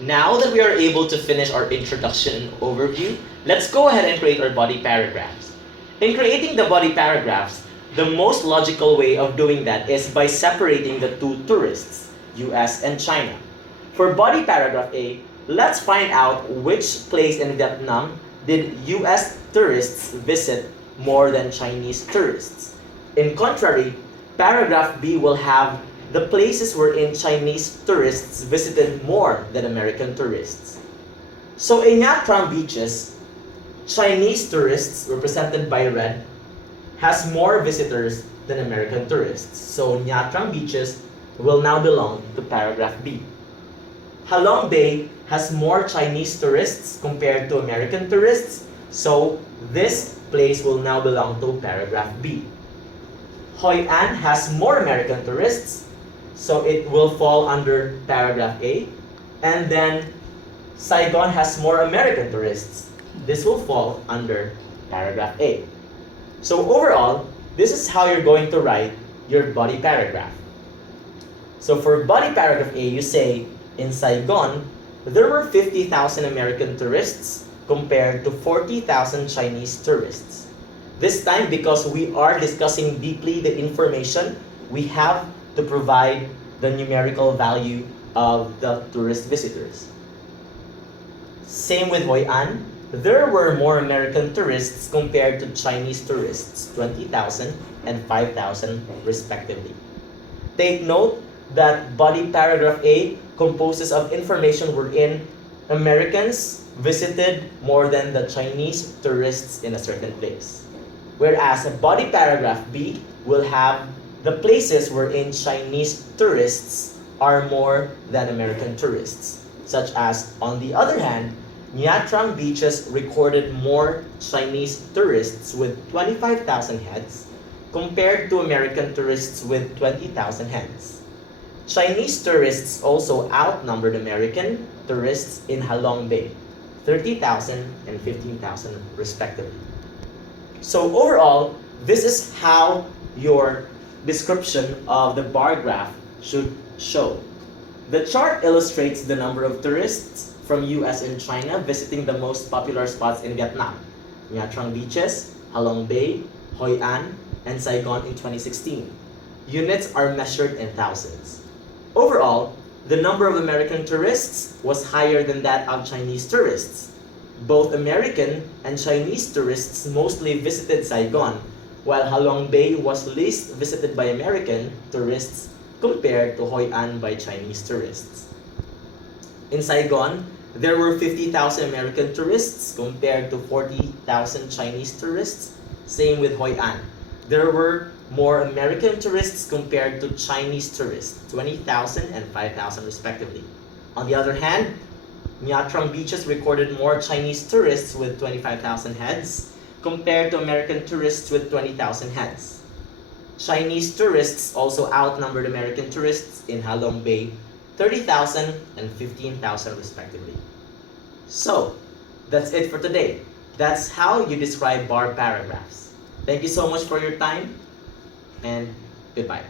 Now that we are able to finish our introduction and overview, let's go ahead and create our body paragraphs. In creating the body paragraphs, the most logical way of doing that is by separating the two tourists, US and China. For body paragraph A, let's find out which place in Vietnam did US tourists visit more than Chinese tourists. In contrary, paragraph B will have the places wherein Chinese tourists visited more than American tourists. So in Nha Trang beaches, Chinese tourists, represented by red, has more visitors than American tourists. So Nha Trang beaches will now belong to paragraph B. Halong Bay has more Chinese tourists compared to American tourists, so this place will now belong to paragraph B. Hoi An has more American tourists, so it will fall under paragraph A. And then Saigon has more American tourists. This will fall under paragraph A. So overall, this is how you're going to write your body paragraph. So for body paragraph A, you say, in Saigon, there were 50,000 American tourists compared to 40,000 Chinese tourists. This time, because we are discussing deeply the information, we have to provide the numerical value of the tourist visitors. Same with Hoi An. There were more American tourists compared to Chinese tourists, 20,000 and 5,000 respectively. Take note that body paragraph A composes of information wherein Americans visited more than the Chinese tourists in a certain place. Whereas body paragraph B will have the places wherein Chinese tourists are more than American tourists, such as, on the other hand, Nha Trang beaches recorded more Chinese tourists with 25,000 heads compared to American tourists with 20,000 heads. Chinese tourists also outnumbered American tourists in Halong Bay, 30,000 and 15,000 respectively. So overall, this is how your description of the bar graph should show. The chart illustrates the number of tourists from US and China visiting the most popular spots in Vietnam, Nha Trang beaches, Halong Bay, Hoi An, and Saigon in 2016. Units are measured in thousands. Overall, the number of American tourists was higher than that of Chinese tourists. Both American and Chinese tourists mostly visited Saigon, while Halong Bay was least visited by American tourists compared to Hoi An by Chinese tourists. In Saigon, there were 50,000 American tourists compared to 40,000 Chinese tourists. Same with Hoi An. There were more American tourists compared to Chinese tourists, 20,000 and 5,000 respectively. On the other hand, Nha Trang beaches recorded more Chinese tourists with 25,000 heads compared to American tourists with 20,000 heads. Chinese tourists also outnumbered American tourists in Halong Bay, 30,000 and 15,000 respectively. So, that's it for today. That's how you describe bar paragraphs. Thank you so much for your time, and goodbye.